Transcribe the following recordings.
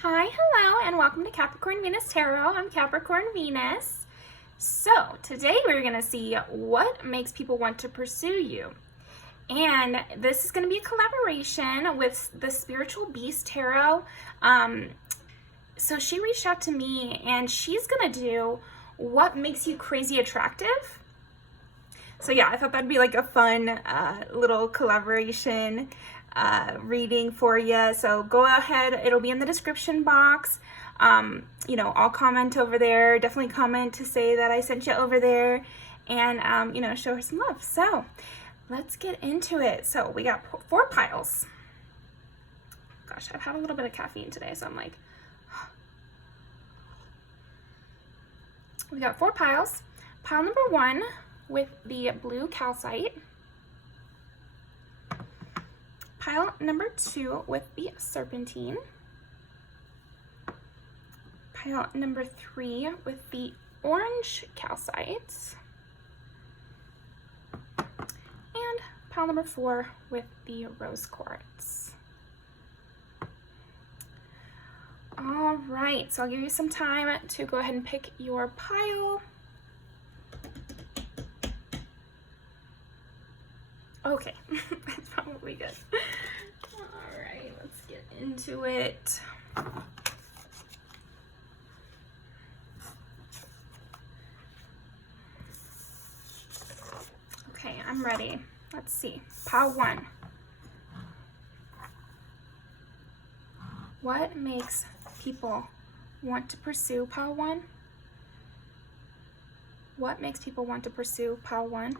Hi, hello, and welcome to Capricorn Venus Tarot. I'm Capricorn Venus. So, today we're going to see what makes people want to pursue you. And this is going to be a collaboration with the Spiritual Beast Tarot. So she reached out to me, and she's going to do what makes you crazy attractive. So yeah, I thought that'd be like a fun little collaboration reading for you. So go ahead, it'll be in the description box. I'll comment over there. Definitely comment to say that I sent you over there, and show her some love. So let's get into it. So we got 4 piles. Gosh, I've had a little bit of caffeine today, so I'm like, we got 4 piles. Pile number 1 with the blue calcite. Pile number 2 with the serpentine. Pile number 3 with the orange calcite. And pile number 4 with the rose quartz. All right, so I'll give you some time to go ahead and pick your pile. Okay, that's probably good. All right, let's get into it. Okay, I'm ready. Let's see. Pile 1. What makes people want to pursue pile 1? What makes people want to pursue pile 1?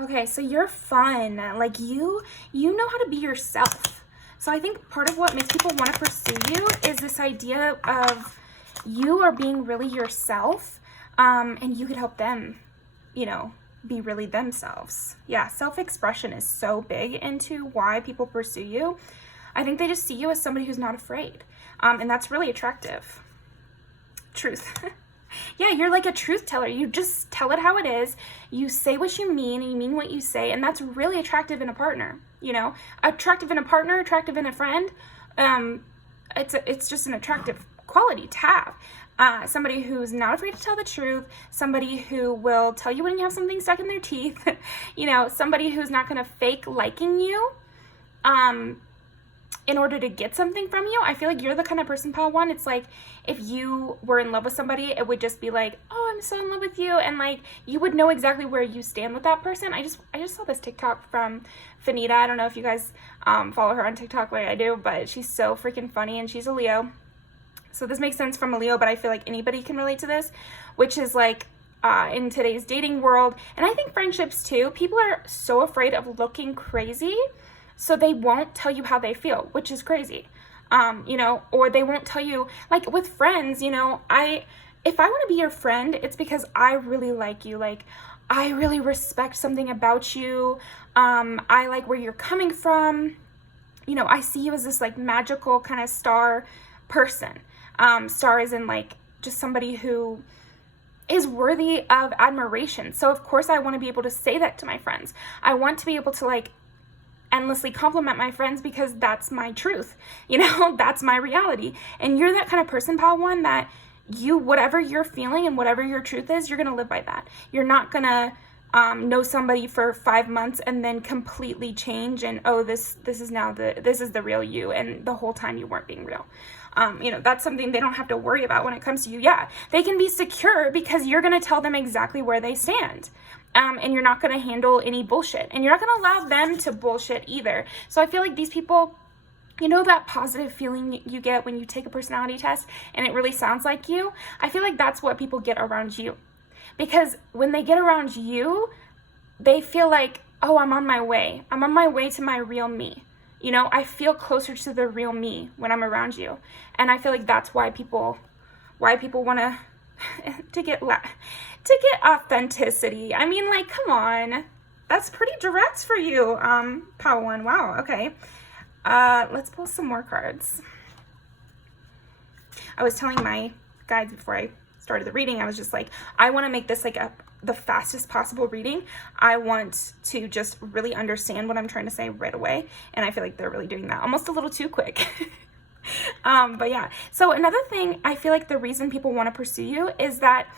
Okay, so you're fun. Like you know how to be yourself. So I think part of what makes people want to pursue you is this idea of you are being really yourself, and you could help them, be really themselves. Yeah, self-expression is so big into why people pursue you. I think they just see you as somebody who's not afraid, and that's really attractive. Truth. Yeah, you're like a truth teller. You just tell it how it is. You say what you mean, and you mean what you say, and that's really attractive in a partner. Attractive in a partner, attractive in a friend. It's just an attractive quality to have. Somebody who's not afraid to tell the truth. Somebody who will tell you when you have something stuck in their teeth. Somebody who's not going to fake liking you. In order to get something from you. I feel like you're the kind of person, pile 1, it's like if you were in love with somebody, it would just be like, oh, I'm so in love with you, and like you would know exactly where you stand with that person. I just saw this TikTok from Fanita. I don't know if you guys follow her on TikTok like I do, but she's so freaking funny, and she's a Leo. So this makes sense from a Leo, but I feel like anybody can relate to this, which is like in today's dating world, and I think friendships too, people are so afraid of looking crazy. So they won't tell you how they feel, which is crazy. Or they won't tell you, like with friends, if I want to be your friend, it's because I really like you. Like, I really respect something about you. I like where you're coming from. I see you as this like magical kind of star person. Star is in like just somebody who is worthy of admiration. So of course I want to be able to say that to my friends. I want to be able to like endlessly compliment my friends because that's my truth. That's my reality. And you're that kind of person, pile 1, that whatever you're feeling and whatever your truth is, you're going to live by that. You're not going to know somebody for 5 months and then completely change and, oh, this is the real you, and the whole time you weren't being real. That's something they don't have to worry about when it comes to you. Yeah, they can be secure because you're going to tell them exactly where they stand. And you're not going to handle any bullshit. And you're not going to allow them to bullshit either. So I feel like these people, that positive feeling you get when you take a personality test and it really sounds like you, I feel like that's what people get around you. Because when they get around you, they feel like, oh, I'm on my way. I'm on my way to my real me. I feel closer to the real me when I'm around you. And I feel like that's why people want to get authenticity. I mean, like, come on. That's pretty direct for you, pile 1. Wow, okay. Let's pull some more cards. I was telling my guides before I started the reading, I was just like, I want to make this like the fastest possible reading. I want to just really understand what I'm trying to say right away, and I feel like they're really doing that almost a little too quick. But yeah, so another thing, I feel like the reason people want to pursue you is that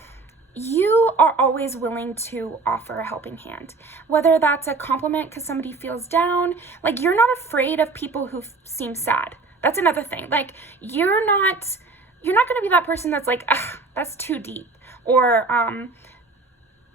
you are always willing to offer a helping hand, whether that's a compliment because somebody feels down. Like, you're not afraid of people who seem sad. That's another thing. Like, you're not going to be that person that's like, ugh, that's too deep, or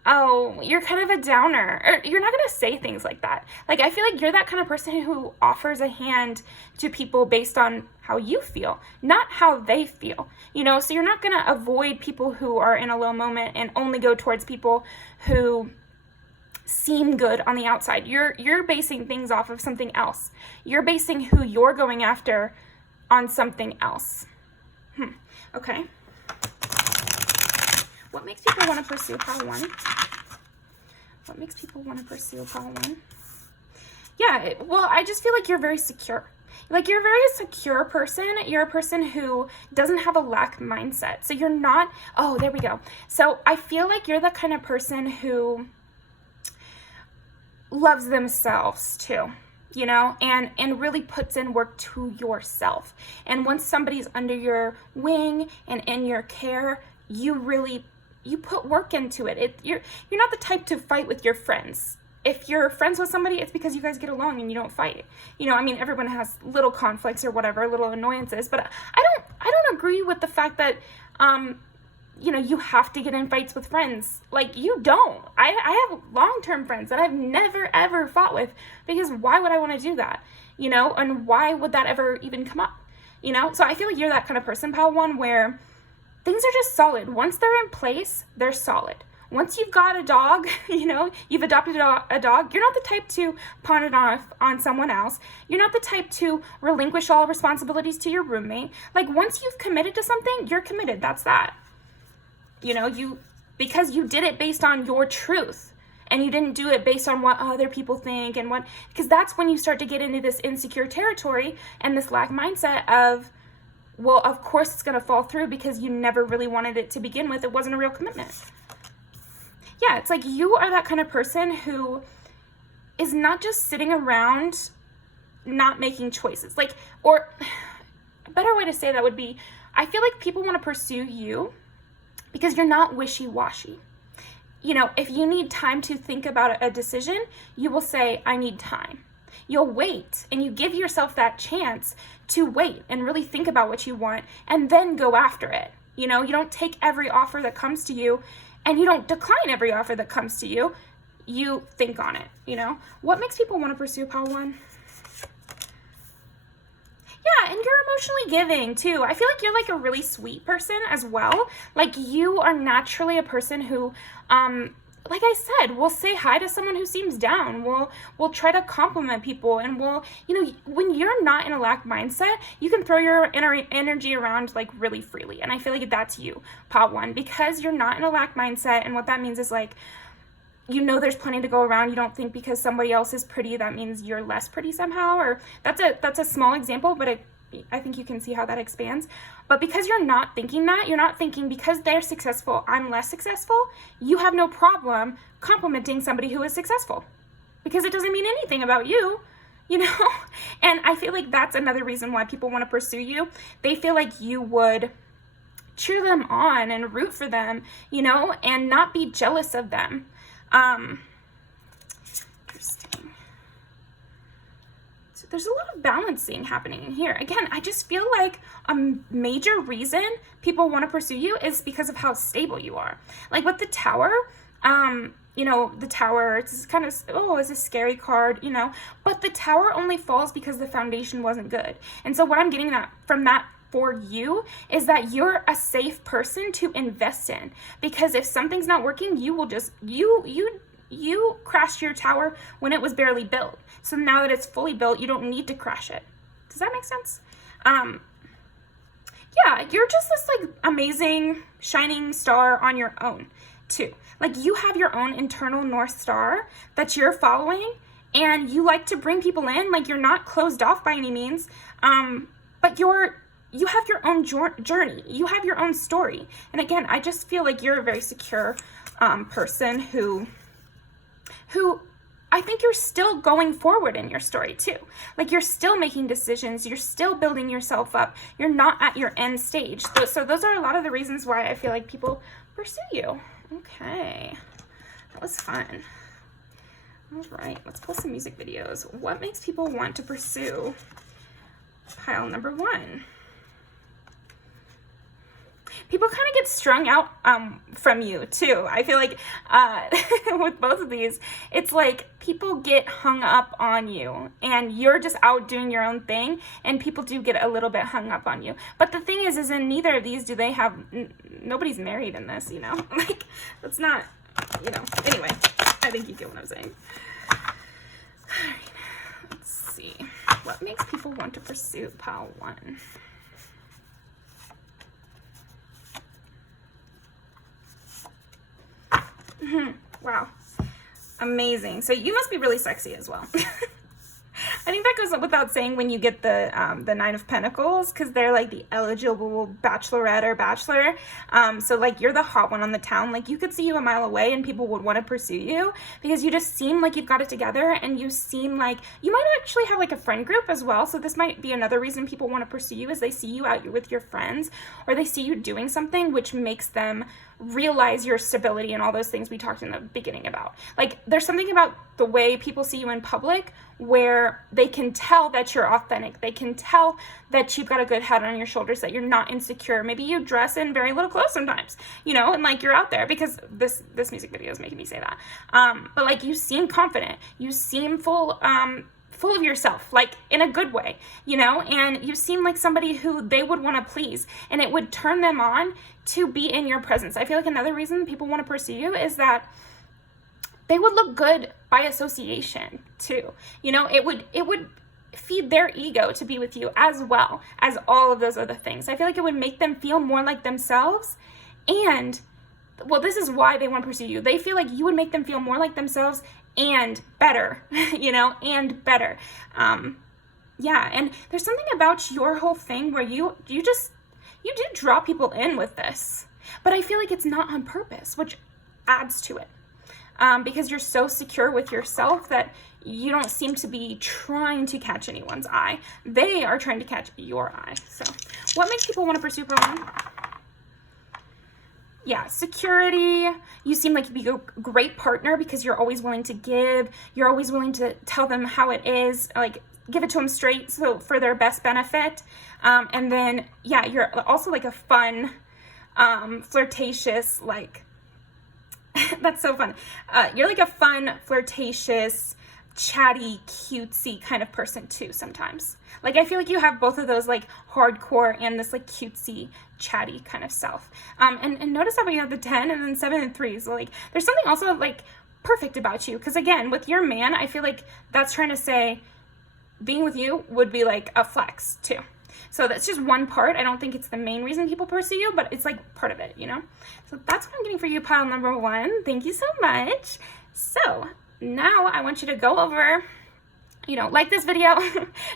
oh, you're kind of a downer, or you're not going to say things like that. Like, I feel like you're that kind of person who offers a hand to people based on how you feel, not how they feel, you know? So you're not going to avoid people who are in a low moment and only go towards people who seem good on the outside. You're basing things off of something else. You're basing who you're going after on something else. Okay. What makes people want to pursue pile 1? What makes people want to pursue pile 1? Yeah, well, I just feel like you're very secure. Like, you're a very secure person. You're a person who doesn't have a lack mindset. So you're not, oh, there we go. So I feel like you're the kind of person who loves themselves too, you know, and really puts in work to yourself. And once somebody's under your wing and in your care, you put work into it. You're not the type to fight with your friends. If you're friends with somebody, it's because you guys get along and you don't fight. You know, I mean, everyone has little conflicts or whatever, little annoyances, but I don't agree with the fact that, you know, you have to get in fights with friends. Like, you don't. I have long-term friends that I've never, ever fought with, because why would I want to do that? You know, and why would that ever even come up? You know, so I feel like you're that kind of person, pal 1, where things are just solid. Once they're in place, they're solid. Once you've got a dog, you know, you've adopted a dog, you're not the type to pawn it off on someone else. You're not the type to relinquish all responsibilities to your roommate. Like, once you've committed to something, you're committed. That's that. You know, because you did it based on your truth, and you didn't do it based on what other people think, and because that's when you start to get into this insecure territory and this lack mindset of, well, of course it's going to fall through because you never really wanted it to begin with. It wasn't a real commitment. Yeah, it's like you are that kind of person who is not just sitting around not making choices. Like, or a better way to say that would be, I feel like people want to pursue you because you're not wishy-washy. You know, if you need time to think about a decision, you will say, I need time. You'll wait, and you give yourself that chance to wait and really think about what you want and then go after it. You know, you don't take every offer that comes to you, and you don't decline every offer that comes to you. You think on it, you know? What makes people want to pursue pile 1? Yeah, and you're emotionally giving too. I feel like you're like a really sweet person as well. Like, you are naturally a person who, like I said, we'll say hi to someone who seems down. We'll try to compliment people, and you know, when you're not in a lack mindset, you can throw your energy around like really freely. And I feel like that's you, pile 1, because you're not in a lack mindset. And what that means is, like, you know, there's plenty to go around. You don't think because somebody else is pretty, that means you're less pretty somehow. Or that's a small example, but I think you can see how that expands. But because you're not thinking that, you're not thinking because they're successful, I'm less successful, you have no problem complimenting somebody who is successful, because it doesn't mean anything about you, you know? And I feel like that's another reason why people want to pursue you. They feel like you would cheer them on and root for them, you know, and not be jealous of them. Interesting. So there's a lot of balancing happening in here. Again, I just feel like a major reason people want to pursue you is because of how stable you are. Like with the Tower, you know, the Tower, it's kind of, oh, it's a scary card, you know, but the Tower only falls because the foundation wasn't good. And so what I'm getting from that for you is that you're a safe person to invest in, because if something's not working, you will just, you crashed your tower when it was barely built. So now that it's fully built, you don't need to crash it. Does that make sense? Yeah, you're just this like amazing shining star on your own too. Like, you have your own internal North Star that you're following, and you like to bring people in. Like, you're not closed off by any means, but you have your own journey. You have your own story. And again, I just feel like you're a very secure person who I think you're still going forward in your story too. Like, you're still making decisions, you're still building yourself up, you're not at your end stage. So those are a lot of the reasons why I feel like people pursue you. Okay, that was fun. All right, let's pull some music videos. What makes people want to pursue pile number 1? People kind of get strung out from you too. I feel like with both of these, it's like people get hung up on you and you're just out doing your own thing, and people do get a little bit hung up on you. But the thing is in neither of these do they have, nobody's married in this, you know? Like, that's not, you know. Anyway, I think you get what I'm saying. All right, let's see. What makes people want to pursue pile 1? Wow, amazing. So you must be really sexy as well. I think that goes without saying when you get the 9 of Pentacles, because they're like the eligible bachelorette or bachelor. So like, you're the hot one on the town. Like, you could see you a mile away and people would want to pursue you because you just seem like you've got it together, and you seem like you might actually have like a friend group as well. So this might be another reason people want to pursue you, is they see you out with your friends, or they see you doing something which makes them realize your stability and all those things we talked in the beginning about. Like, there's something about the way people see you in public where they can tell that you're authentic. They can tell that you've got a good head on your shoulders, that you're not insecure. Maybe you dress in very little clothes sometimes, you know, and like, you're out there, because this music video is making me say that. But like, you seem confident. You seem full of yourself, like in a good way, you know, and you seem like somebody who they would want to please, and it would turn them on to be in your presence. I feel like another reason people want to pursue you is that they would look good by association too. You know, it would feed their ego to be with you as well as all of those other things. I feel like it would make them feel more like themselves, and well, this is why they want to pursue you. They feel like you would make them feel more like themselves and better, you know, and better. Yeah, and there's something about your whole thing where you do draw people in with this, but I feel like it's not on purpose, which adds to it. Because you're so secure with yourself that you don't seem to be trying to catch anyone's eye. They are trying to catch your eye. So what makes people want to pursue Capricorn? Yeah, security. You seem like you'd be a great partner because you're always willing to give. You're always willing to tell them how it is, like give it to them straight, so for their best benefit. And then, yeah, you're also like a fun, flirtatious, like, that's so fun. You're like a fun, flirtatious, chatty, cutesy kind of person too sometimes. Like, I feel like you have both of those, like hardcore and this like cutesy, chatty kind of self. And notice how we have the 10 and then 7 and 3. So like, there's something also like perfect about you. Because again, with your man, I feel like that's trying to say being with you would be like a flex too. So that's just one part. I don't think it's the main reason people pursue you, but it's like part of it, you know? So that's what I'm getting for you, pile number 1. Thank you so much. So now I want you to go over, you know, like this video,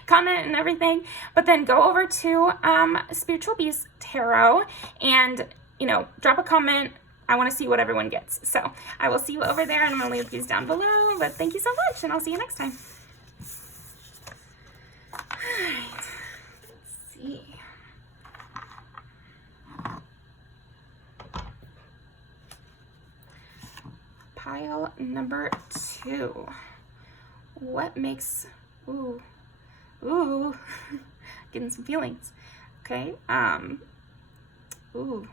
comment and everything, but then go over to Spiritual Beast Tarot and, you know, drop a comment. I want to see what everyone gets. So I will see you over there, and I'm going to leave these down below, but thank you so much, and I'll see you next time. All right. See. Pile number 2. What makes, ooh, getting some feelings. Okay. Ooh,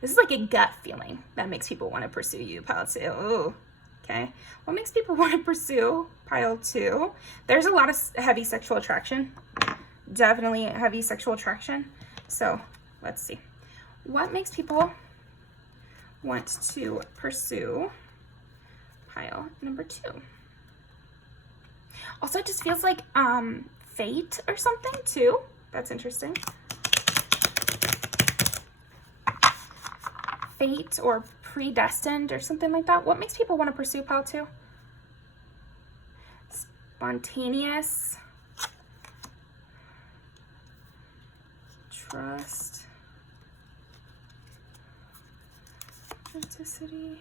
this is like a gut feeling that makes people want to pursue you, pile 2. Ooh. Okay. What makes people want to pursue pile 2? There's a lot of heavy sexual attraction. Definitely heavy sexual attraction. So let's see. What makes people want to pursue pile number 2? Also, it just feels like fate or something too. That's interesting. Fate or predestined or something like that. What makes people want to pursue pile 2? Spontaneous. Trust, authenticity.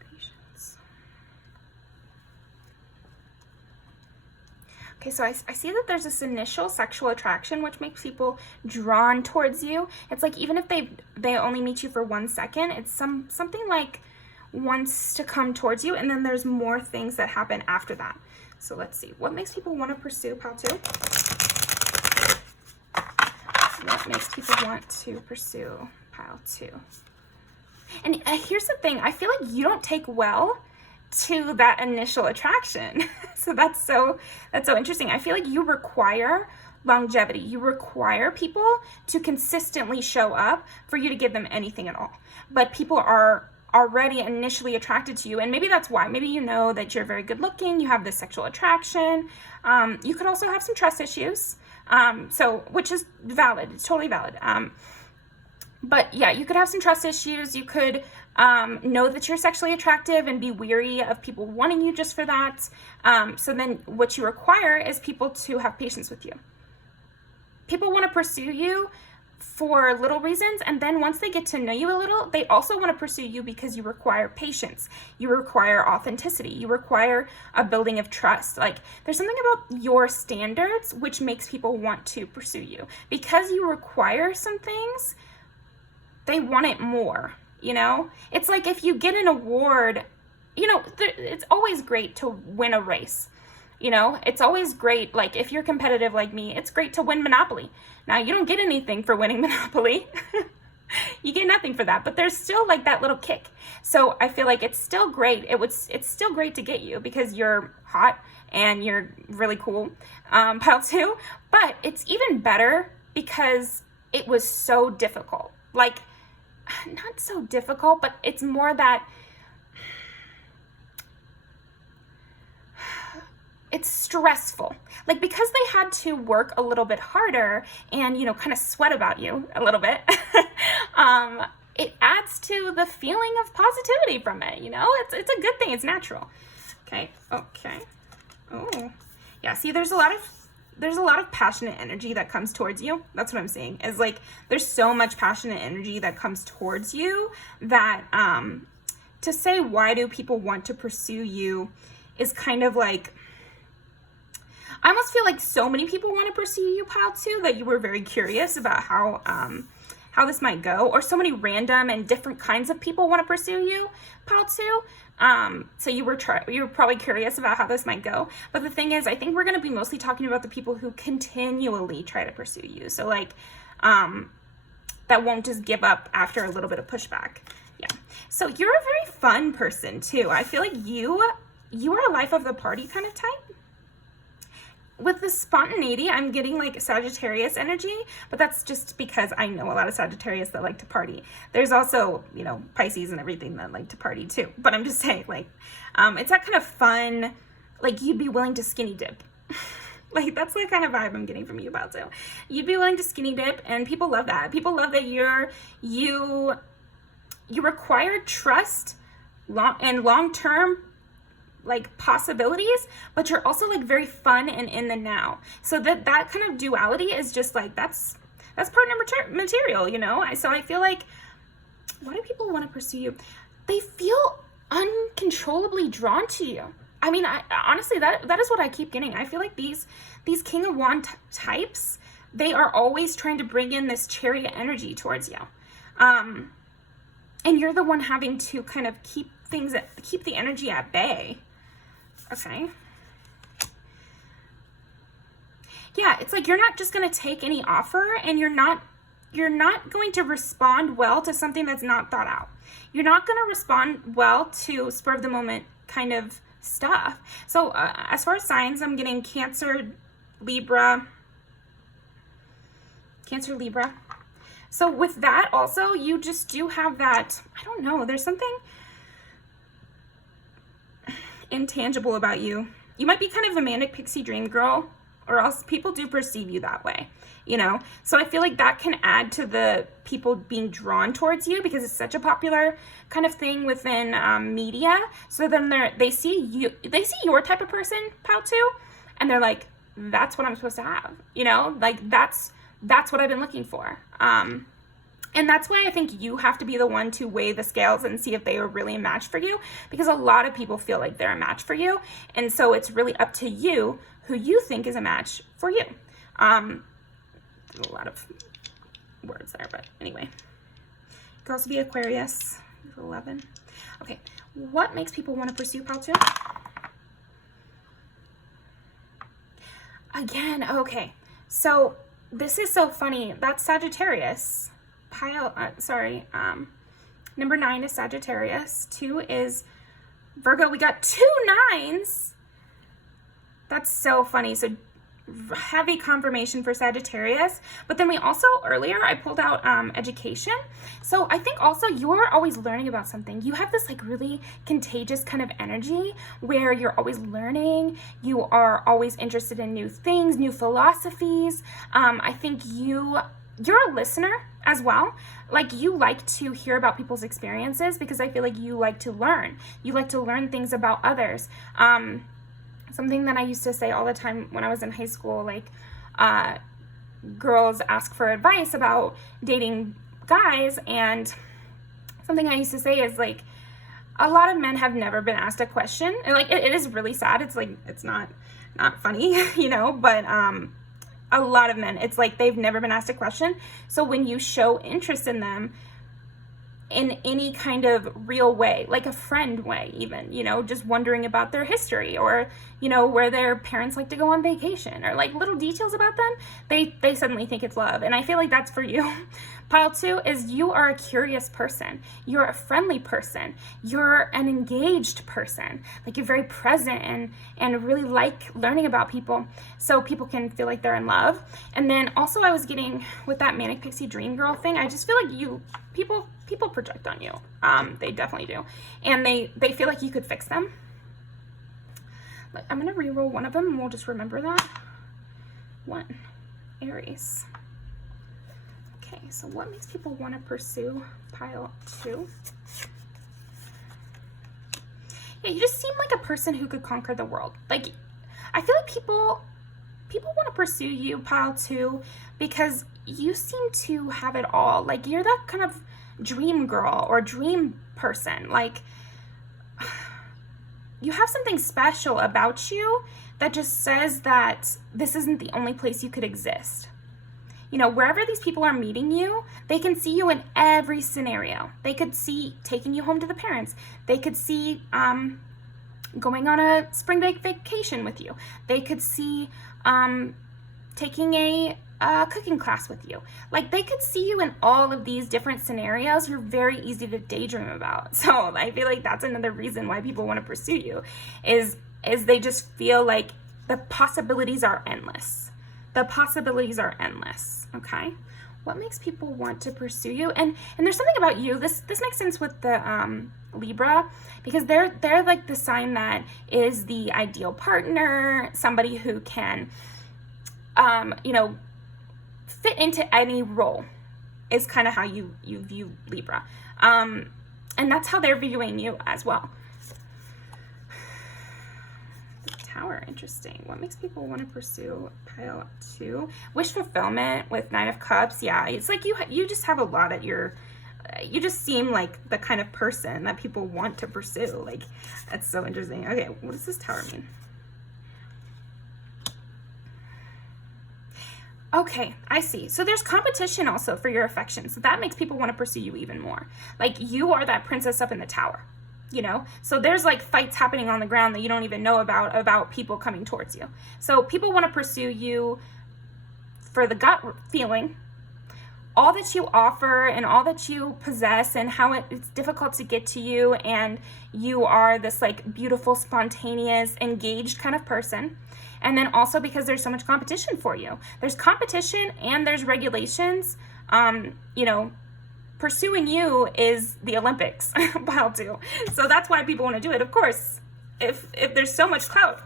Patience. Okay, so I see that there's this initial sexual attraction which makes people drawn towards you. It's like even if they only meet you for 1 second, it's something like wants to come towards you, and then there's more things that happen after that. So let's see, what makes people want to pursue pile 2? What makes people want to pursue pile 2? And here's the thing, I feel like you don't take well to that initial attraction. So that's so interesting. I feel like you require longevity. You require people to consistently show up for you to give them anything at all. But people are already initially attracted to you, and maybe that's why. Maybe you know that you're very good looking, you have this sexual attraction. You could also have some trust issues, which is valid. It's totally valid. But yeah, you could have some trust issues. You could know that you're sexually attractive and be weary of people wanting you just for that. So then what you require is people to have patience with you. People want to pursue you for little reasons, and then once they get to know you a little, they also want to pursue you because you require patience, you require authenticity, you require a building of trust. Like, there's something about your standards which makes people want to pursue you. Because you require some things, they want it more, you know? It's like if you get an award, you know, it's always great to win a race. You know, it's always great, like if you're competitive like me, it's great to win Monopoly. Now, you don't get anything for winning Monopoly. You get nothing for that, but there's still like that little kick. So I feel like it's still great. It's still great to get you because you're hot and you're really cool, pile 2. But it's even better because it was so difficult. Like, not so difficult, but it's more that it's stressful. Like, because they had to work a little bit harder and, you know, kind of sweat about you a little bit, it adds to the feeling of positivity from it, you know? It's a good thing. It's natural. Okay. Oh, yeah. See, there's a lot of passionate energy that comes towards you. That's what I'm saying. Is like, there's so much passionate energy that comes towards you that, to say, why do people want to pursue you is kind of like, I almost feel like so many people want to pursue you, pile 2, that you were very curious about how this might go, or so many random and different kinds of people want to pursue you, pile 2. So you were probably curious about how this might go. But the thing is, I think we're going to be mostly talking about the people who continually try to pursue you. So like, that won't just give up after a little bit of pushback. Yeah. So you're a very fun person too. I feel like you are a life of the party kind of type. With the spontaneity, I'm getting like Sagittarius energy, but that's just because I know a lot of Sagittarius that like to party. There's also, you know, Pisces and everything that like to party too. But I'm just saying, like, it's that kind of fun, like you'd be willing to skinny dip. Like, that's the kind of vibe I'm getting from you about too. You'd be willing to skinny dip, and people love that. People love that you require trust and long-term like possibilities, but you're also like very fun and in the now. So that kind of duality is just like, that's partner material, you know? So I feel like, why do people want to pursue you? They feel uncontrollably drawn to you. I mean, honestly, that is what I keep getting. I feel like these King of Wands types, they are always trying to bring in this Chariot energy towards you. And you're the one having to kind of keep the energy at bay. Okay. Yeah, it's like you're not just going to take any offer, and you're not going to respond well to something that's not thought out. You're not going to respond well to spur of the moment kind of stuff. So as far as signs, I'm getting Cancer, Libra. So with that also, you just do have that, I don't know, there's something intangible about you. You might be kind of a manic pixie dream girl, or else people do perceive you that way, you know? So I feel like that can add to the people being drawn towards you, because it's such a popular kind of thing within media. So then they see your type of person, pile 2, and they're like, that's what I'm supposed to have, you know? Like, that's what I've been looking for. And And that's why I think you have to be the one to weigh the scales and see if they are really a match for you, because a lot of people feel like they're a match for you. And so it's really up to you who you think is a match for you. There's a lot of words there, but anyway. You could also be Aquarius, 11. Okay, what makes people want to pursue pile 2? Again, okay. So this is so funny. That's Sagittarius. Number 9 is Sagittarius. 2 is Virgo. We got 2 9s. That's so funny. So heavy confirmation for Sagittarius. But then we also, earlier, I pulled out education. So I think also you're always learning about something. You have this like really contagious kind of energy where you're always learning. You are always interested in new things, new philosophies. I think you're a listener as well. Like, you like to hear about people's experiences because I feel like you like to learn. You like to learn things about others. Something that I used to say all the time when I was in high school, like, girls ask for advice about dating guys, and something I used to say is, like, a lot of men have never been asked a question. And, like, it is really sad. It's, like, it's not funny, you know, but, a lot of men, it's like they've never been asked a question. So when you show interest in them in any kind of real way, like a friend way even, you know, just wondering about their history, or, you know, where their parents like to go on vacation, or like little details about them, they suddenly think it's love. And I feel like that's for you. Pile 2 is you are a curious person. You're a friendly person. You're an engaged person. Like, you're very present and really like learning about people, so people can feel like they're in love. And then also I was getting with that manic pixie dream girl thing, I just feel like people project on you. They definitely do. And they feel like you could fix them. I'm going to re-roll one of them and we'll just remember that. 1, Aries. Okay, so what makes people want to pursue pile 2? Yeah, you just seem like a person who could conquer the world. Like, I feel like people want to pursue you, pile 2, because you seem to have it all. Like, you're that kind of dream girl or dream person. Like, you have something special about you that just says that this isn't the only place you could exist. You know, wherever these people are meeting you, they can see you in every scenario. They could see taking you home to the parents. They could see going on a spring break vacation with you. They could see taking a cooking class with you. Like, they could see you in all of these different scenarios. You're very easy to daydream about. So I feel like that's another reason why people want to pursue you, is they just feel like the possibilities are endless. The possibilities are endless, okay? What makes people want to pursue you? And there's something about you, this makes sense with the Libra, because they're like the sign that is the ideal partner, somebody who can, you know, fit into any role, is kind of how you view Libra. And that's how they're viewing you as well. Tower, interesting. What makes people want to pursue pile 2? Wish fulfillment with 9 of Cups. Yeah, it's like you just have a lot at your, you just seem like the kind of person that people want to pursue. Like, that's so interesting. Okay, what does this Tower mean? Okay, I see. So there's competition also for your affections. So that makes people want to pursue you even more. Like, you are that princess up in the tower. You know, so there's like fights happening on the ground that you don't even know about people coming towards you. So people want to pursue you for the gut feeling, all that you offer and all that you possess, and how it's difficult to get to you, and you are this like beautiful, spontaneous, engaged kind of person. And then also because there's so much competition for you. There's competition and there's regulations. You know, pursuing you is the Olympics, pile 2. So that's why people want to do it. Of course, if there's so much clout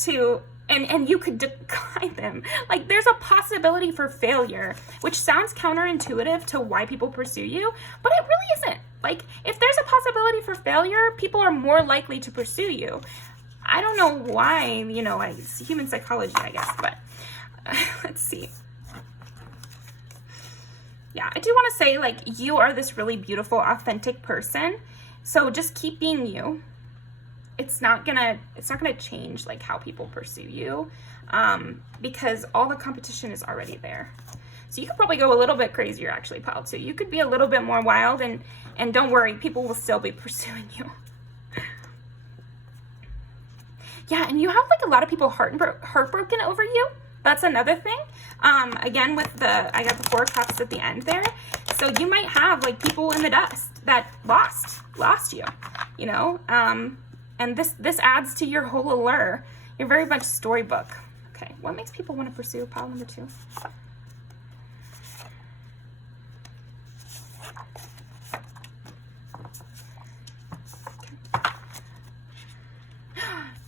to, and you could decline them, like, there's a possibility for failure, which sounds counterintuitive to why people pursue you, but it really isn't. Like, if there's a possibility for failure, people are more likely to pursue you. I don't know why, you know, it's human psychology, I guess, but let's see. Yeah, I do want to say, like, you are this really beautiful, authentic person. So just keep being you. It's not gonna change like how people pursue you, because all the competition is already there. So you could probably go a little bit crazier, actually, pal, too. You could be a little bit more wild, and don't worry, people will still be pursuing you. Yeah, and you have like a lot of people heartbroken over you. That's another thing. Again, with I got the 4 of Cups at the end there. So you might have like people in the dust that lost you, you know? And this adds to your whole allure. You're very much storybook. Okay, what makes people want to pursue pile number 2?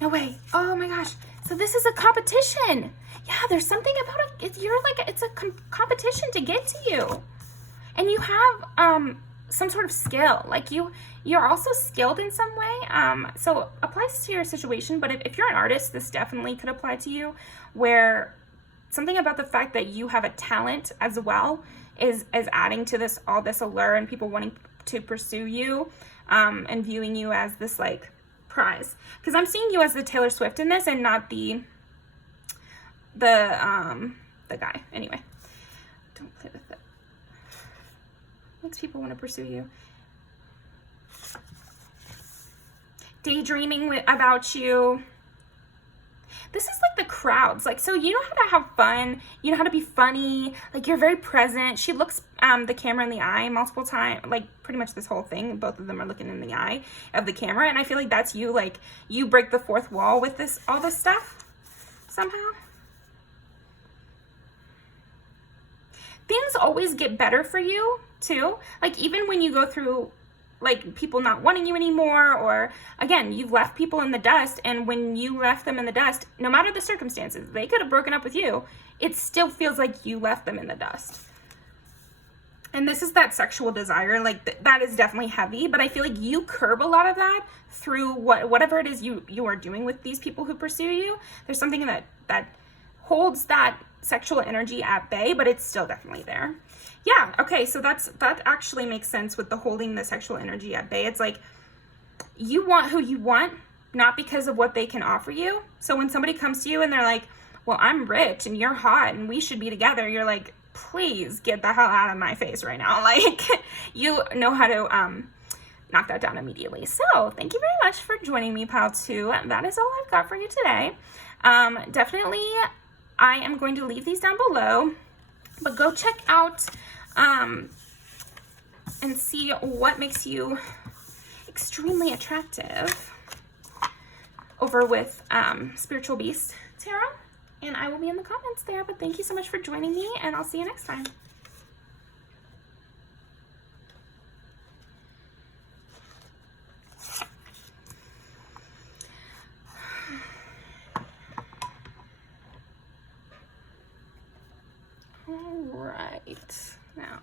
No way. Oh my gosh. So this is a competition. Yeah, there's something about it. It's a competition to get to you. And you have some sort of skill. Like you're also skilled in some way. So applies to your situation, but if you're an artist, this definitely could apply to you, where something about the fact that you have a talent as well is adding to all this allure and people wanting to pursue you, and viewing you as this like prize. Because I'm seeing you as the Taylor Swift in this and not the guy. Anyway, don't play with it. Makes people want to pursue you. Daydreaming about you. This is like the crowds. Like, so you know how to have fun. You know how to be funny. Like, you're very present. She looks the camera in the eye multiple times. Like, pretty much this whole thing. Both of them are looking in the eye of the camera. And I feel like that's you. Like, you break the fourth wall with all this stuff somehow. Things always get better for you, too. Like, even when you go through, like, people not wanting you anymore, or, again, you've left people in the dust, and when you left them in the dust, no matter the circumstances, they could have broken up with you, it still feels like you left them in the dust. And this is that sexual desire, like, that is definitely heavy, but I feel like you curb a lot of that through whatever it is you are doing with these people who pursue you. There's something that holds that sexual energy at bay, but it's still definitely there. Yeah, okay, so that actually makes sense with the holding the sexual energy at bay. It's like, you want who you want, not because of what they can offer you. So when somebody comes to you and they're like, well, I'm rich and you're hot and we should be together, you're like, please get the hell out of my face right now. Like, you know how to knock that down immediately. So thank you very much for joining me, Pile 2. That is all I've got for you today. Definitely, I am going to leave these down below, but go check out and see what makes you extremely attractive over with Spiritual Beast Tarot, and I will be in the comments there. But thank you so much for joining me, and I'll see you next time. All right, now,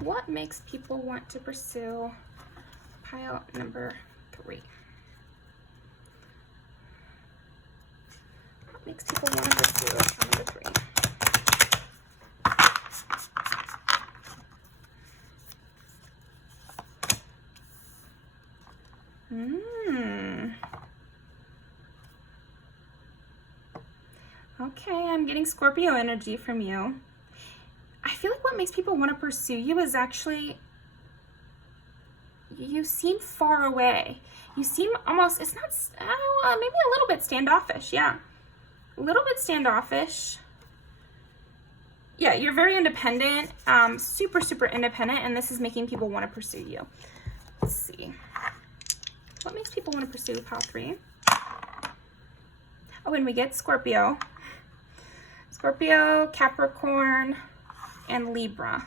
what makes people want to pursue pile number 3? What makes people want to pursue pile number 3? Okay, I'm getting Scorpio energy from you. I feel like what makes people want to pursue you is actually, you seem far away. You seem almost, it's not, maybe a little bit standoffish. Yeah, a little bit standoffish. Yeah, you're very independent, super, super independent, and this is making people want to pursue you. Let's see. What makes people want to pursue pile 3? Oh, and we get Scorpio. Scorpio, Capricorn, and Libra.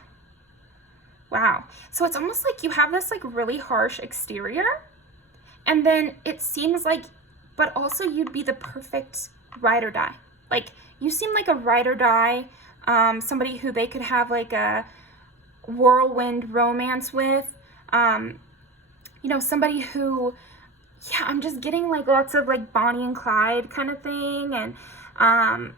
Wow. So it's almost like you have this like really harsh exterior, and then it seems like, but also you'd be the perfect ride or die. Like, you seem like a ride or die, somebody who they could have like a whirlwind romance with, you know, somebody who, yeah, I'm just getting like lots of like Bonnie and Clyde kind of thing. And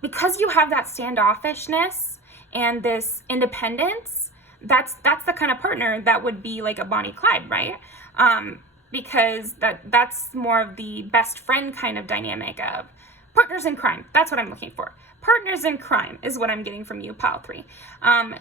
because you have that standoffishness and this independence, that's the kind of partner that would be like a Bonnie Clyde, right? Because that's more of the best friend kind of dynamic of partners in crime. That's what I'm looking for. Partners in crime is what I'm getting from you, pile 3.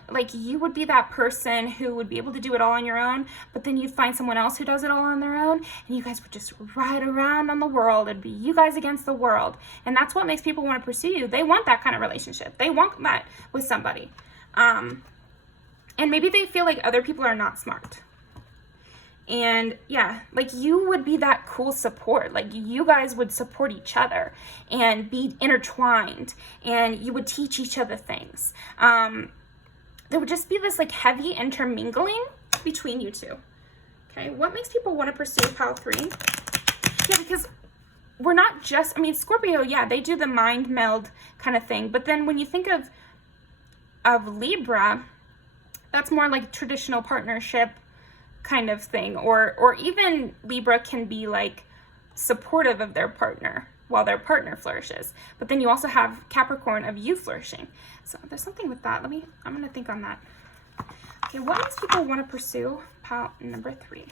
Like you would be that person who would be able to do it all on your own, but then you'd find someone else who does it all on their own, and you guys would just ride around on the world. It'd be you guys against the world. And that's what makes people want to pursue you. They want that kind of relationship. They want that with somebody. And maybe they feel like other people are not smart. And yeah, like you would be that cool support. Like you guys would support each other and be intertwined, and you would teach each other things. There would just be this like heavy intermingling between you two. Okay, what makes people want to pursue pile 3? Yeah, because we're not just, I mean, Scorpio, yeah, they do the mind meld kind of thing. But then when you think of Libra, that's more like traditional partnership kind of thing, or even Libra can be like supportive of their partner while their partner flourishes. But then you also have Capricorn of you flourishing. So there's something with that. I'm gonna think on that. Okay, what makes people want to pursue pile number 3?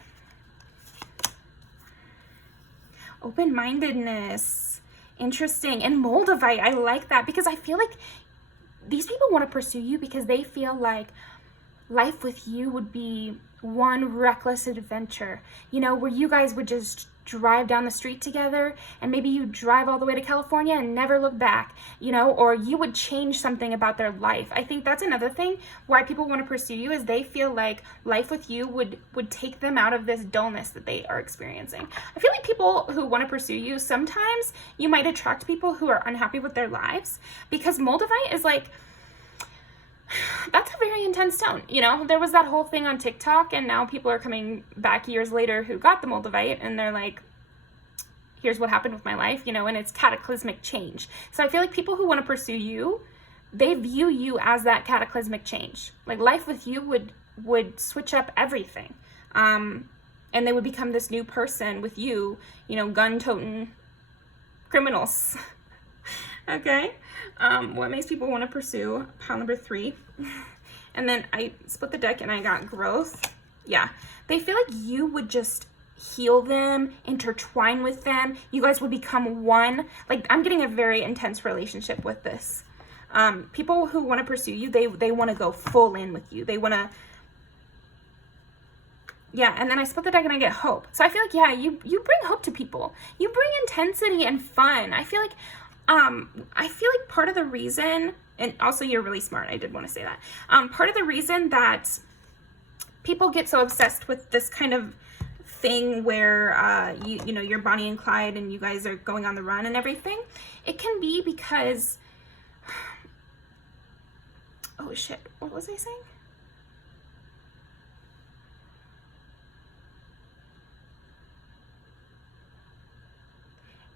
Open-mindedness. Interesting. And Moldavite, I like that, because I feel like these people want to pursue you because they feel like life with you would be one reckless adventure, you know, where you guys would just drive down the street together, and maybe you drive all the way to California and never look back, you know, or you would change something about their life. I think that's another thing why people want to pursue you, is they feel like life with you would take them out of this dullness that they are experiencing. I feel like people who want to pursue you, sometimes you might attract people who are unhappy with their lives, because Moldavite is like, that's a very intense tone. You know, there was that whole thing on TikTok, and now people are coming back years later who got the Moldavite, and they're like, here's what happened with my life, you know, and it's cataclysmic change. So I feel like people who want to pursue you, they view you as that cataclysmic change. Like life with you would switch up everything. And they would become this new person with you, you know, gun-toting criminals. Okay, what makes people want to pursue pile number 3? And then I split the deck and I got growth. Yeah, they feel like you would just heal them, intertwine with them. You guys would become one. Like I'm getting a very intense relationship with this. People who want to pursue you, they want to go full in with you. They want to, yeah, and then I split the deck and I get hope. So I feel like, yeah, you bring hope to people. You bring intensity and fun. I feel like part of the reason, and also you're really smart, I did want to say that. Part of the reason that people get so obsessed with this kind of thing where, you know, you're Bonnie and Clyde and you guys are going on the run and everything, it can be because, oh shit, what was I saying?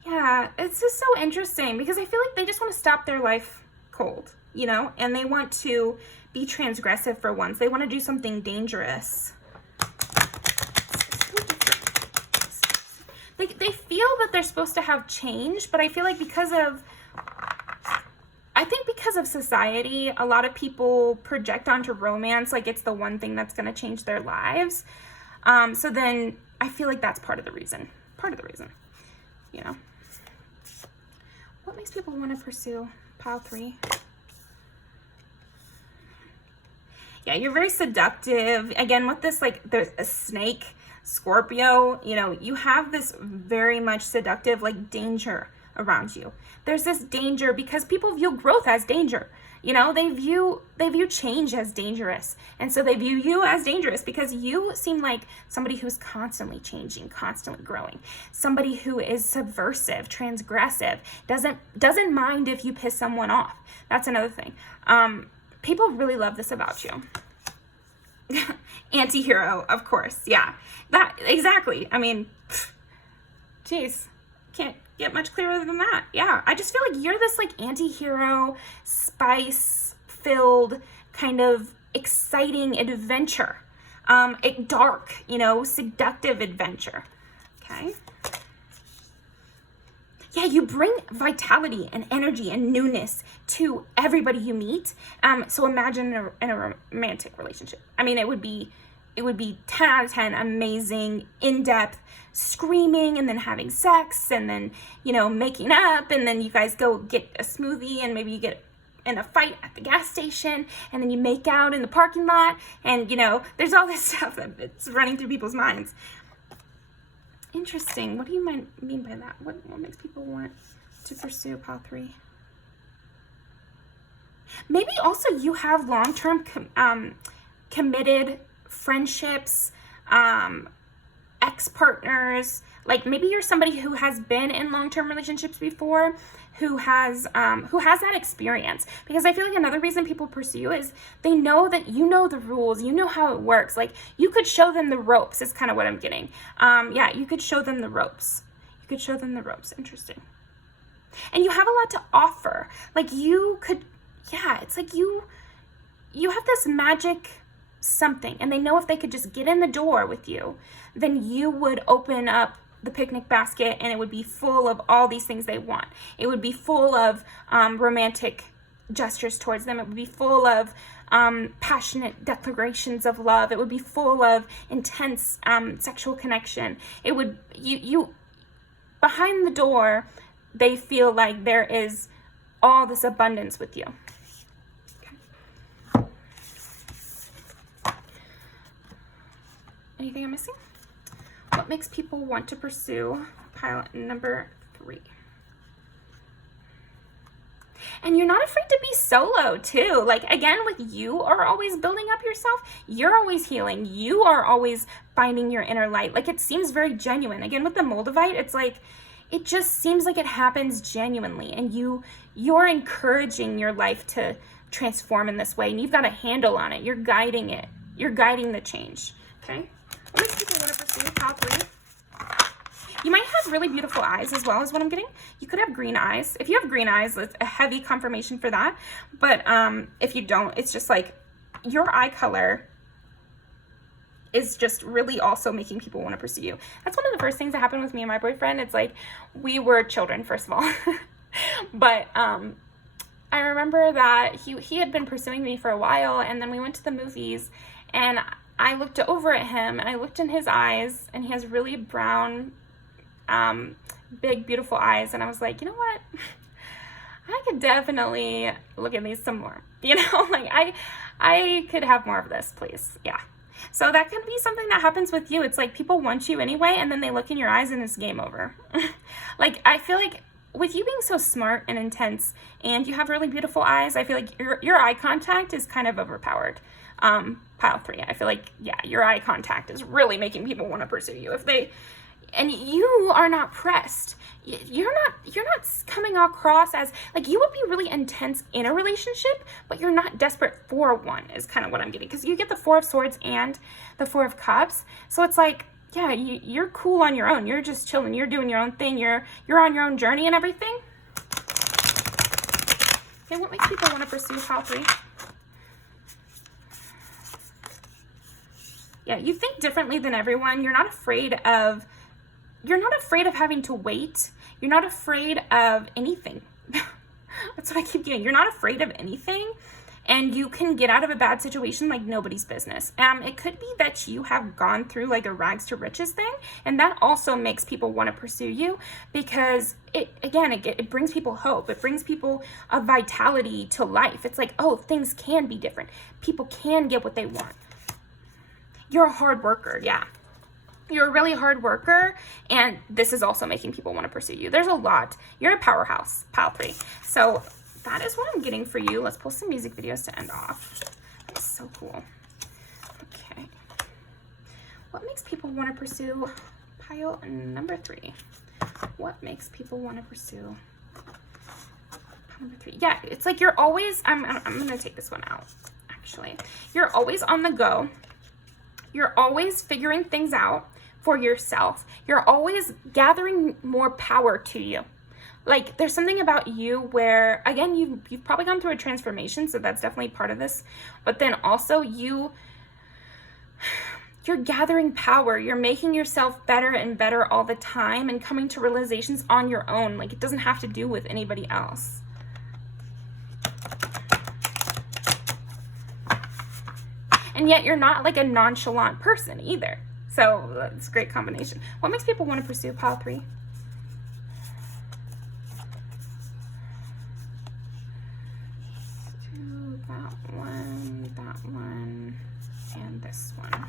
Yeah, it's just so interesting because I feel like they just want to stop their life cold, you know, and they want to be transgressive for once. They want to do something dangerous. They feel that they're supposed to have change, but I feel like because of society, a lot of people project onto romance like it's the one thing that's going to change their lives. So then I feel like that's part of the reason, you know. What makes people want to pursue pile 3? Yeah, you're very seductive. Again, with this, like, there's a snake, Scorpio, you know, you have this very much seductive, like, danger around you. There's this danger because people view growth as danger. You know, they view change as dangerous. And so they view you as dangerous because you seem like somebody who's constantly changing, constantly growing. Somebody who is subversive, transgressive, doesn't mind if you piss someone off. That's another thing. People really love this about you. Anti-hero, of course. Yeah, that exactly. I mean, geez, can't get much clearer than that. Yeah, I just feel like you're this like anti-hero, spice-filled kind of exciting adventure. Dark, you know, seductive adventure. Okay. yeah, you bring vitality and energy and newness to everybody you meet. So imagine in a romantic relationship. I mean, it would be 10 out of 10, amazing, in-depth, screaming, and then having sex, and then, you know, making up, and then you guys go get a smoothie, and maybe you get in a fight at the gas station, and then you make out in the parking lot, and, you know, there's all this stuff that's running through people's minds. Interesting. What do you mean by that? What makes people want to pursue pile 3? Maybe also you have long-term committed friendships, ex-partners. Like maybe you're somebody who has been in long-term relationships before, who has that experience. Because I feel like another reason people pursue you is they know that you know the rules, you know how it works. Like you could show them the ropes is kind of what I'm getting. Yeah, you could show them the ropes. You could show them the ropes. Interesting. And you have a lot to offer. Like you could, yeah, it's like you have this magic something, and they know if they could just get in the door with you, then you would open up the picnic basket and it would be full of all these things they want. It would be full of romantic gestures towards them. It would be full of passionate declarations of love. It would be full of intense sexual connection. It would, you behind the door, they feel like there is all this abundance with you. Okay. Anything I'm missing? What makes people want to pursue pile number 3? And you're not afraid to be solo too. Like again, with you are always building up yourself. You're always healing. You are always finding your inner light. Like it seems very genuine. Again, with the Moldavite, it's like, it just seems like it happens genuinely. And you're encouraging your life to transform in this way. And you've got a handle on it. You're guiding it. You're guiding the change. Okay. What makes people want to pursue pile 3? You might have really beautiful eyes as well, is what I'm getting. You could have green eyes. If you have green eyes, it's a heavy confirmation for that. But if you don't, it's just like your eye color is just really also making people want to pursue you. That's one of the first things that happened with me and my boyfriend. It's like we were children, first of all. But I remember that he had been pursuing me for a while, and then we went to the movies, and I looked over at him, and I looked in his eyes, and he has really brown, big, beautiful eyes, and I was like, you know what? I could definitely look at these some more. You know, like I could have more of this, please. Yeah. So that can be something that happens with you. It's like people want you anyway, and then they look in your eyes and it's game over. Like I feel like with you being so smart and intense, and you have really beautiful eyes, I feel like your eye contact is kind of overpowered. Pile 3, I feel like, yeah, your eye contact is really making people want to pursue you. And you are not pressed. You're not coming across as, like, you would be really intense in a relationship, but you're not desperate for one, is kind of what I'm getting. Because you get the 4 of Swords and the 4 of Cups. So it's like, yeah, you're cool on your own. You're just chilling. You're doing your own thing. You're on your own journey and everything. Okay, what makes people want to pursue pile 3? Yeah, you think differently than everyone. You're not afraid of having to wait. You're not afraid of anything. That's what I keep getting. You're not afraid of anything, and you can get out of a bad situation like nobody's business. It could be that you have gone through like a rags to riches thing, and that also makes people want to pursue you, because it brings people hope. It brings people a vitality to life. It's like, oh, things can be different. People can get what they want. You're a hard worker, yeah. You're a really hard worker, and this is also making people want to pursue you. There's a lot. You're a powerhouse, pile 3. So that is what I'm getting for you. Let's pull some music videos to end off. That's so cool. Okay. What makes people want to pursue pile number 3? What makes people want to pursue pile number 3? Yeah, it's like you're always, I'm going to take this one out, actually. You're always on the go. You're always figuring things out for yourself. You're always gathering more power to you. Like there's something about you where, again, you've probably gone through a transformation, so that's definitely part of this. But then also you you're gathering power. You're making yourself better and better all the time and coming to realizations on your own. Like, it doesn't have to do with anybody else. And yet you're not like a nonchalant person either. So that's a great combination. What makes people want to pursue pile 3? That one, and this one.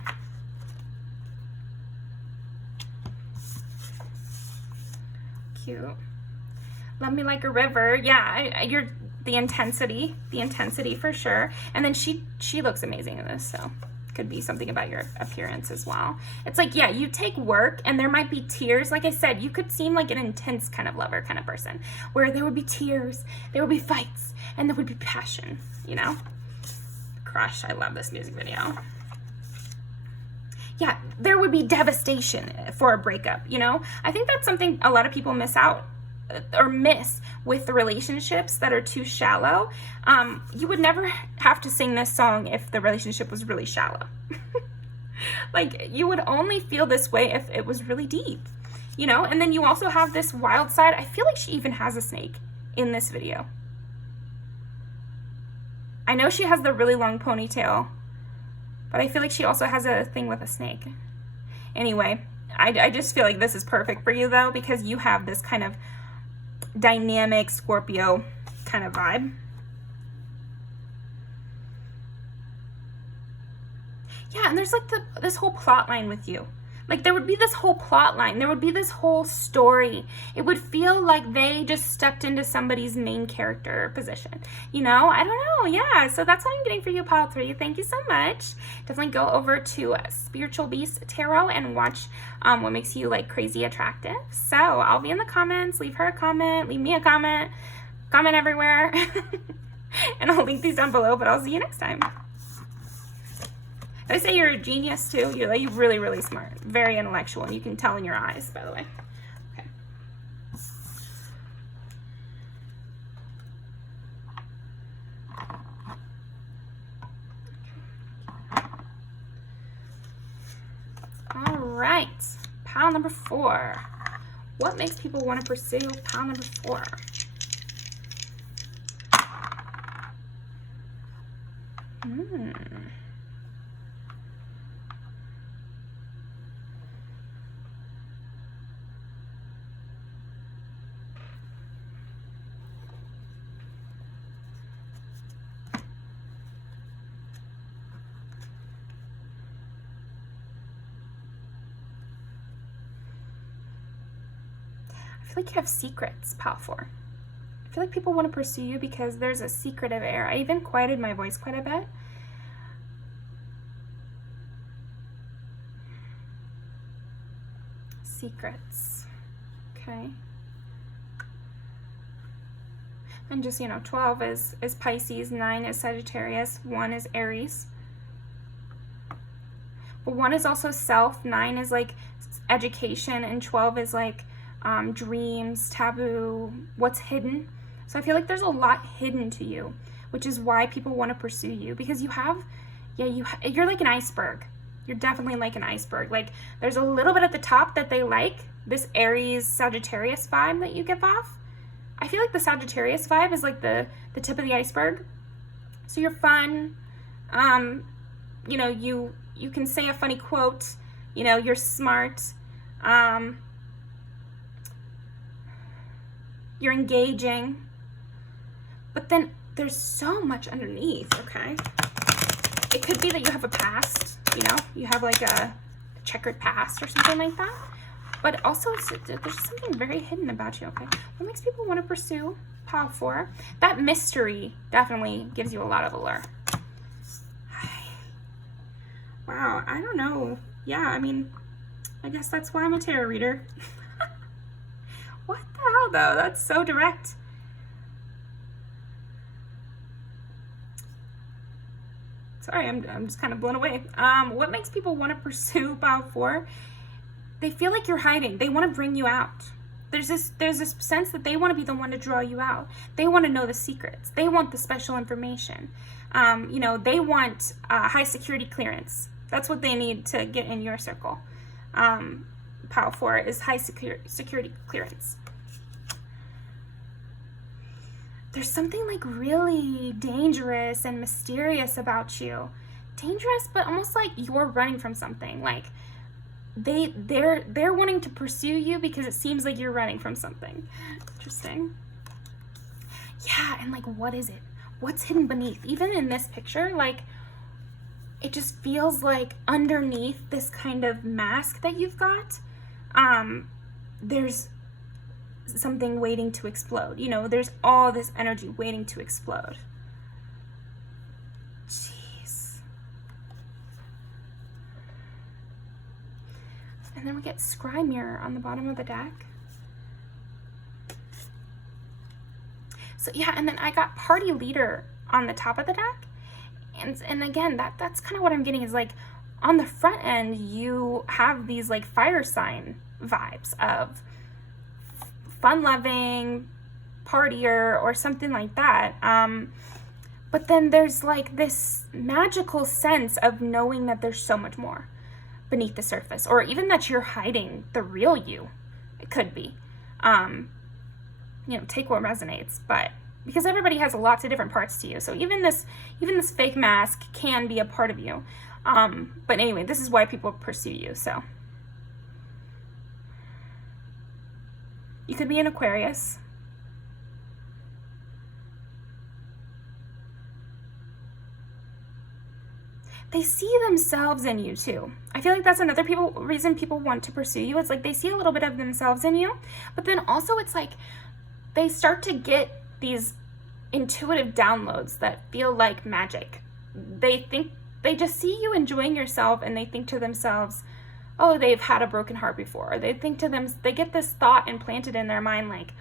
Cute. Love me like a river. Yeah, you're the intensity for sure. And then she looks amazing in this, so could be something about your appearance as well. It's like, yeah, you take work and there might be tears. Like I said, you could seem like an intense kind of lover kind of person where there would be tears, there would be fights, and there would be passion, you know? Crush, I love this music video. Yeah, there would be devastation for a breakup, you know? I think that's something a lot of people miss with the relationships that are too shallow. You would never have to sing this song if the relationship was really shallow. Like, you would only feel this way if it was really deep, you know? And then you also have this wild side. I feel like she even has a snake in this video. I know she has the really long ponytail, but I feel like she also has a thing with a snake. Anyway, I just feel like this is perfect for you, though, because you have this kind of dynamic Scorpio kind of vibe. Yeah, and there's like this whole plot line with you. Like, there would be this whole plot line. There would be this whole story. It would feel like they just stepped into somebody's main character position. You know? I don't know. Yeah. So that's what I'm getting for you, pile 3. Thank you so much. Definitely go over to Spiritual Beast Tarot and watch what makes you, like, crazy attractive. So I'll be in the comments. Leave her a comment. Leave me a comment. Comment everywhere. And I'll link these down below, but I'll see you next time. I say you're a genius too. You're like really, really smart, very intellectual, and you can tell in your eyes, by the way. Okay. All right, pile number 4. What makes people want to pursue pile number 4? I feel like you have secrets, pile 4. I feel like people want to pursue you because there's a secretive air. I even quieted my voice quite a bit. Secrets. Okay. And just, you know, 12 is Pisces, 9 is Sagittarius, 1 is Aries. But 1 is also self, 9 is like education, and 12 is like dreams, taboo, what's hidden. So I feel like there's a lot hidden to you, which is why people want to pursue you, because you have, you're like an iceberg. You're definitely like an iceberg. Like, there's a little bit at the top that they like, this Aries Sagittarius vibe that you give off. I feel like the Sagittarius vibe is like the tip of the iceberg. So you're fun. You know, you can say a funny quote. You know, you're smart. You're engaging. But then there's so much underneath, okay? It could be that you have a past, you know? You have like a checkered past or something like that. But also, there's something very hidden about you, okay? What makes people want to pursue pile 4? That mystery definitely gives you a lot of allure. Wow, I don't know. Yeah, I mean, I guess that's why I'm a tarot reader. What the hell, though? That's so direct. Sorry, I'm just kind of blown away. What makes people want to pursue pile 4? They feel like you're hiding. They want to bring you out. There's this sense that they want to be the one to draw you out. They want to know the secrets. They want the special information. You know, they want high security clearance. That's what they need to get in your circle. Pile 4 is high security clearance. There's something like really dangerous and mysterious about you. Dangerous, but almost like you're running from something. Like they're wanting to pursue you because it seems like you're running from something. Interesting. Yeah, and like, what is it? What's hidden beneath? Even in this picture, like, it just feels like underneath this kind of mask that you've got, there's something waiting to explode. You know, there's all this energy waiting to explode. Jeez. And then we get Scry Mirror on the bottom of the deck. So yeah, and then I got Party Leader on the top of the deck. And again, that's kind of what I'm getting is like on the front end, you have these like fire sign vibes of fun-loving, partier, or something like that. But then there's like this magical sense of knowing that there's so much more beneath the surface, or even that you're hiding the real you. It could be. You know, take what resonates, but because everybody has lots of different parts to you. So even this fake mask can be a part of you. But anyway, this is why people pursue you. So you could be an Aquarius. They see themselves in you too. I feel like that's another reason people want to pursue you. It's like they see a little bit of themselves in you, but then also it's like they start to get these intuitive downloads that feel like magic. They just see you enjoying yourself and they think to themselves, oh, they've had a broken heart before. Or they think to them, they get this thought implanted in their mind like,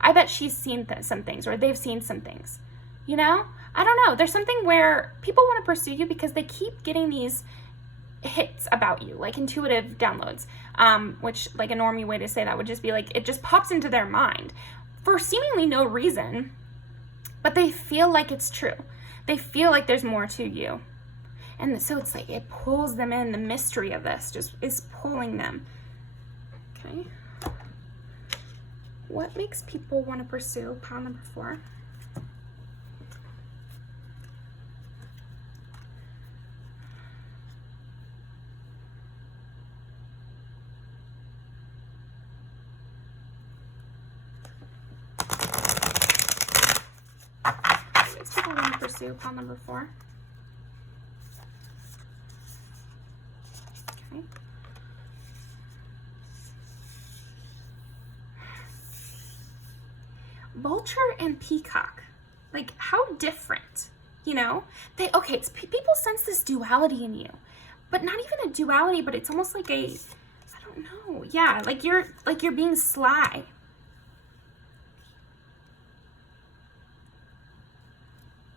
I bet she's seen some things, or they've seen some things. You know? I don't know. There's something where people want to pursue you because they keep getting these hits about you, like intuitive downloads, which like a normie way to say that would just be like, it just pops into their mind for seemingly no reason, but they feel like it's true. They feel like there's more to you. And so it's like, it pulls them in. The mystery of this just is pulling them. Okay. What makes people want to pursue pile number 4? People want to pursue pile number 4. Okay. Vulture and Peacock. Like, how different, you know? People sense this duality in you, but not even a duality, but it's almost like I don't know. Yeah, like you're being sly.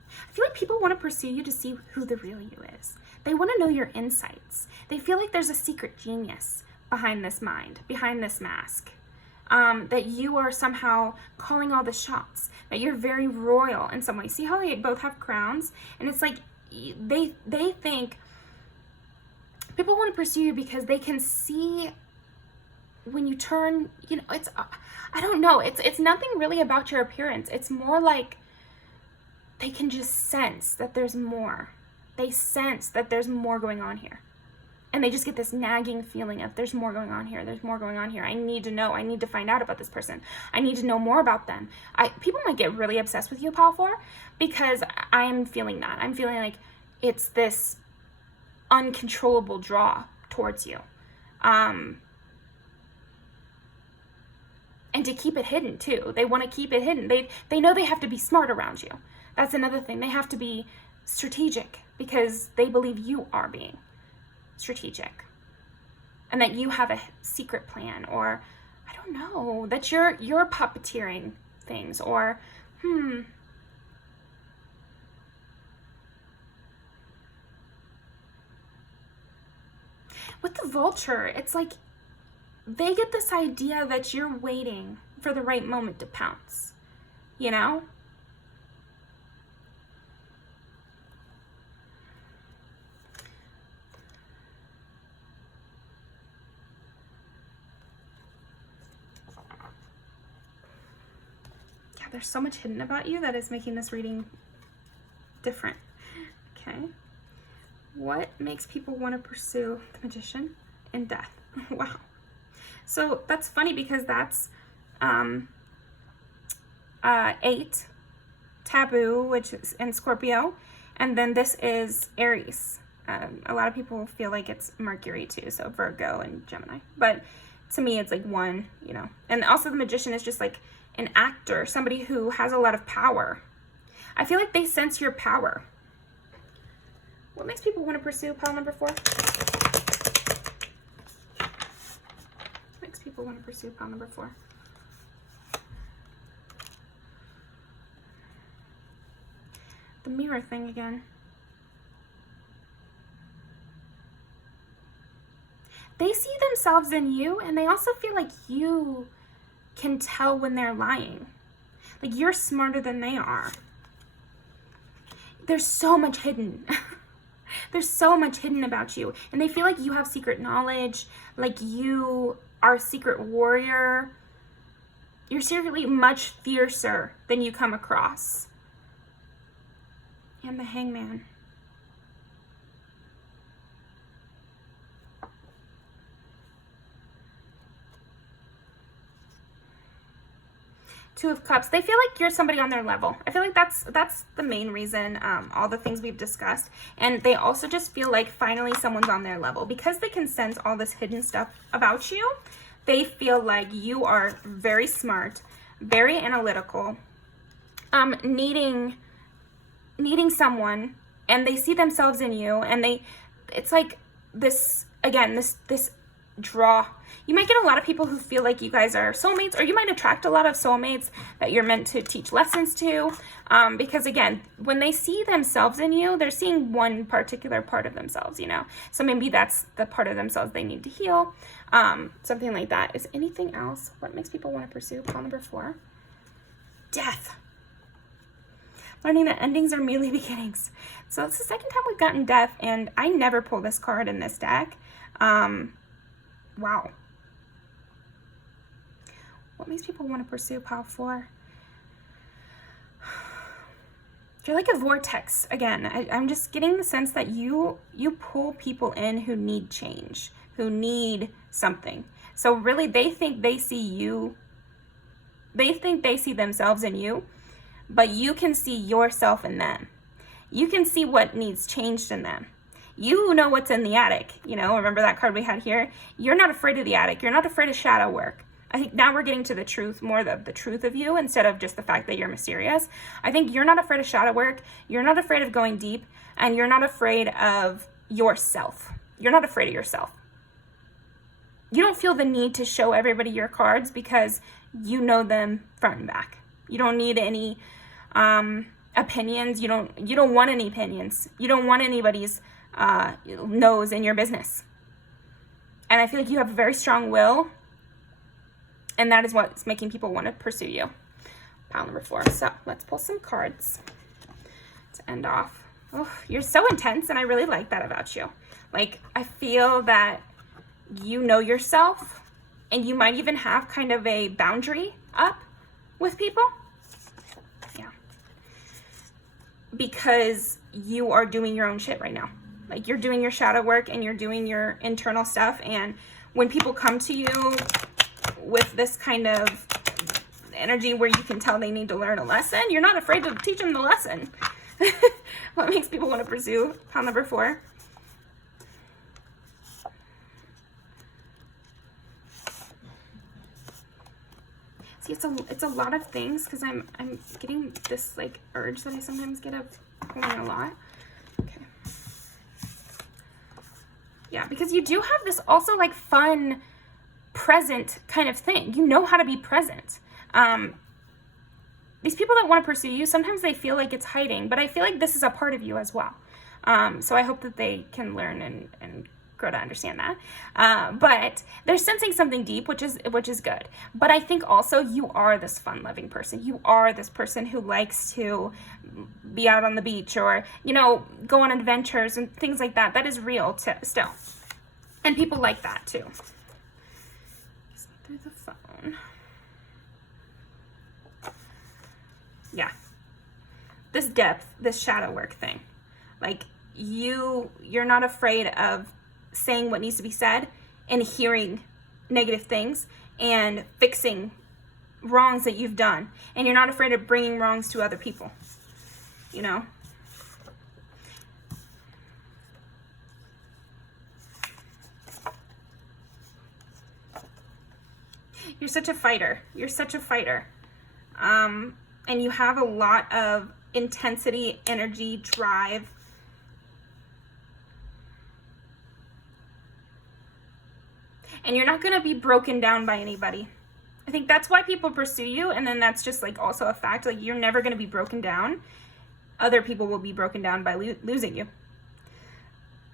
I feel like people want to pursue you to see who the real you is. They want to know your insights. They feel like there's a secret genius behind this mind, behind this mask. That you are somehow calling all the shots, that you're very royal in some way. See how they both have crowns? And it's like they think people want to pursue you because they can see when you turn, you know, it's, I don't know, it's nothing really about your appearance. It's more like they can just sense that there's more. They sense that there's more going on here. And they just get this nagging feeling of there's more going on here. There's more going on here. I need to know. I need to find out about this person. I need to know more about them. People might get really obsessed with you, pile 4, because I am feeling that. I'm feeling like it's this uncontrollable draw towards you. And to keep it hidden too. They want to keep it hidden. They know they have to be smart around you. That's another thing. They have to be strategic because they believe you are being strategic and that you have a secret plan, or I don't know, that you're puppeteering things, or with the vulture, it's like they get this idea that you're waiting for the right moment to pounce, you know? there's so much hidden about you that is making this reading different. Okay. What makes people want to pursue the Magician and Death? Wow. So that's funny because that's 8, Taboo, which is in Scorpio, and then this is Aries. A lot of people feel like it's Mercury too, so Virgo and Gemini. But to me, it's like one, you know. And also the Magician is just like an actor, somebody who has a lot of power. I feel like they sense your power. What makes people want to pursue pile number 4? What makes people want to pursue pile number 4? The mirror thing again. They see themselves in you, and they also feel like you can tell when they're lying. Like you're smarter than they are. There's so much hidden. There's so much hidden about you. And they feel like you have secret knowledge, like you are a secret warrior. You're secretly much fiercer than you come across. And the Hangman. Two of Cups. They feel like you're somebody on their level. I feel like that's the main reason, all the things we've discussed. And they also just feel like finally someone's on their level. Because they can sense all this hidden stuff about you, they feel like you are very smart, very analytical, needing someone, and they see themselves in you, and it's like this, again, this draw. You might get a lot of people who feel like you guys are soulmates, or you might attract a lot of soulmates that you're meant to teach lessons to, because again, when they see themselves in you, they're seeing one particular part of themselves, you know, so maybe that's the part of themselves they need to heal, something like that. Is anything else? What makes people want to pursue? Pile number 4. Death. Learning that endings are merely beginnings. So it's the second time we've gotten Death, and I never pull this card in this deck. Wow. What makes people want to pursue pile 4? You're like a vortex. Again, I'm just getting the sense that you pull people in who need change, who need something. So really, they think they see you. They think they see themselves in you, but you can see yourself in them. You can see what needs changed in them. You know what's in the attic. You know, remember that card we had here? You're not afraid of the attic. You're not afraid of shadow work. I think now we're getting to the truth, more of the truth of you, instead of just the fact that you're mysterious. I think you're not afraid of shadow work. You're not afraid of going deep, and you're not afraid of yourself. You're not afraid of yourself. You don't feel the need to show everybody your cards because you know them front and back. You don't need any opinions. You don't want any opinions. You don't want anybody's nose in your business. And I feel like you have a very strong will, and that is what's making people want to pursue you. Pile number 4. So let's pull some cards to end off. Oh, you're so intense, and I really like that about you. Like, I feel that you know yourself, and you might even have kind of a boundary up with people. Yeah. Because you are doing your own shit right now. Like, you're doing your shadow work, and you're doing your internal stuff, and when people come to you with this kind of energy where you can tell they need to learn a lesson, you're not afraid to teach them the lesson. What makes people want to pursue? Pile number 4. See, it's a lot of things, because I'm getting this like urge that I sometimes get of pulling a lot. Okay. Yeah, because you do have this also like fun present kind of thing. You know how to be present. These people that want to pursue you, sometimes they feel like it's hiding, but I feel like this is a part of you as well. So I hope that they can learn and grow to understand that. But they're sensing something deep, which is good. But I think also you are this fun-loving person. You are this person who likes to be out on the beach, or, you know, go on adventures and things like that. That is real still. And people like that too. Through the phone. this depth, this shadow work thing. Like, you're not afraid of saying what needs to be said and hearing negative things and fixing wrongs that you've done. And you're not afraid of bringing wrongs to other people, you know? You're such a fighter. You're such a fighter. And you have a lot of intensity, energy, drive. And you're not going to be broken down by anybody. I think that's why people pursue you. And then that's just like also a fact. Like, you're never going to be broken down. Other people will be broken down by losing you.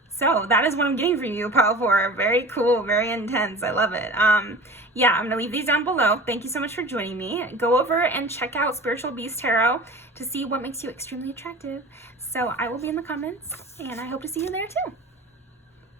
So that is what I'm getting from you, Pile 4. Very cool, very intense. I love it. Yeah, I'm going to leave these down below. Thank you so much for joining me. Go over and check out Spiritual Beast Tarot to see what makes you extremely attractive. So I will be in the comments, and I hope to see you there too.